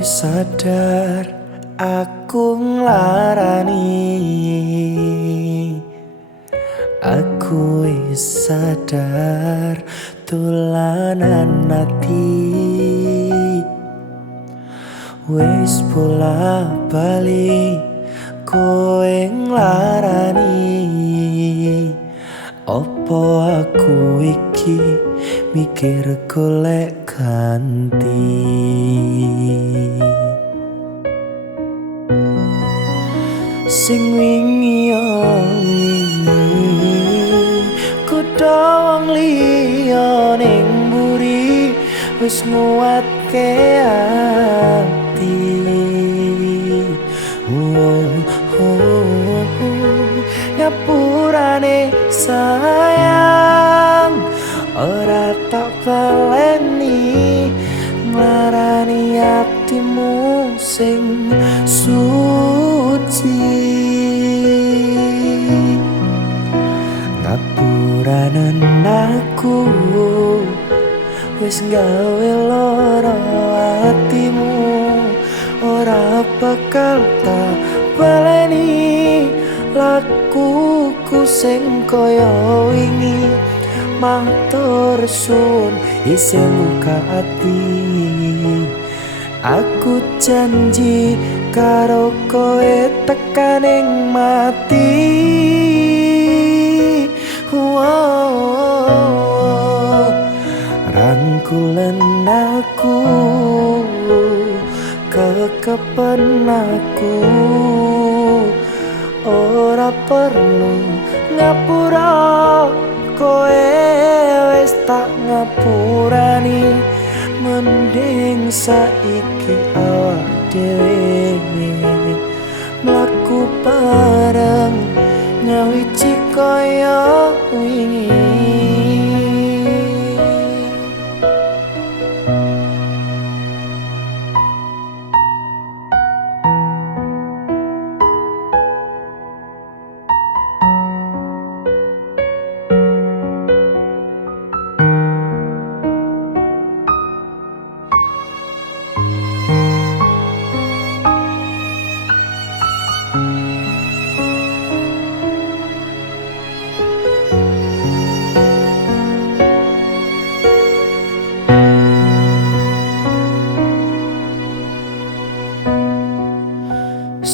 Sadar aku nglarani, aku sadar tulanan ati, wis bola bali kowe nglarani. Opo aku iki mikir golek ganti, sing wingi yo wingi kudu wong liya ning mburi wis nguatke ati. Ngapurane sayang ora tak baleni, nglarani atimu sing suci. Ngapuranen aku wis gawe lara atimu, ora bakal tak baleni lakuku sing kaya wingi. Matur suwun isih luka ati, aku janji karo kowe tekaning mati. Rangkulen aku, kekepen aku, ora perlu ngapura, kowe wis tak ngapurani. Mending saiki awak dhewe mlaku bareng nyawiji kaya wingi.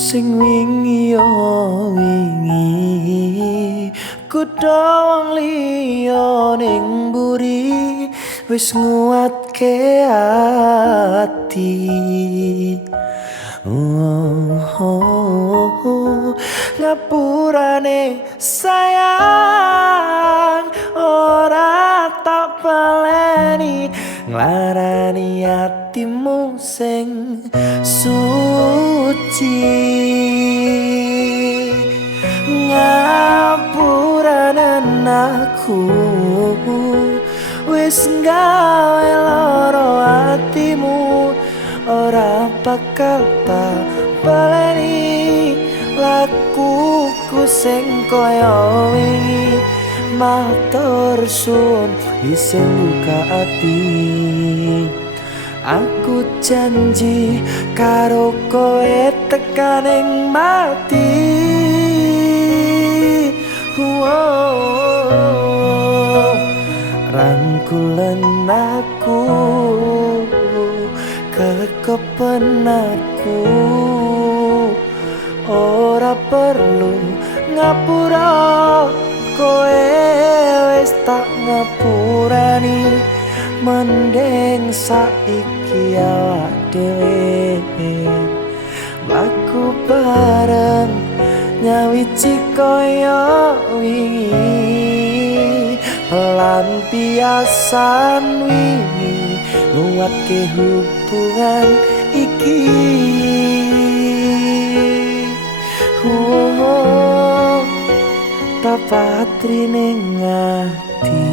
Sing wingi yo wingi kudu wong liya ning mburi wis nguatke ati. Ngapurane sayang ora tak baleni, nglarani atimu sing suci. Ngapuranen aku wis gawe lara atimu, ora bakal tak baleni lakuku sing kaya wingi. Matur suwun isih luka ati, aku janji karo kowe tekaning mati. Rangkulen aku, kekepen aku, ora perlu ngapura, kowe wis tak ngapurani. Mending saiki awak dhewe mlaku bareng nyawiji kaya wingi. Pelampiasan wingi nguatke hubungan iki. Tapatri ning ati.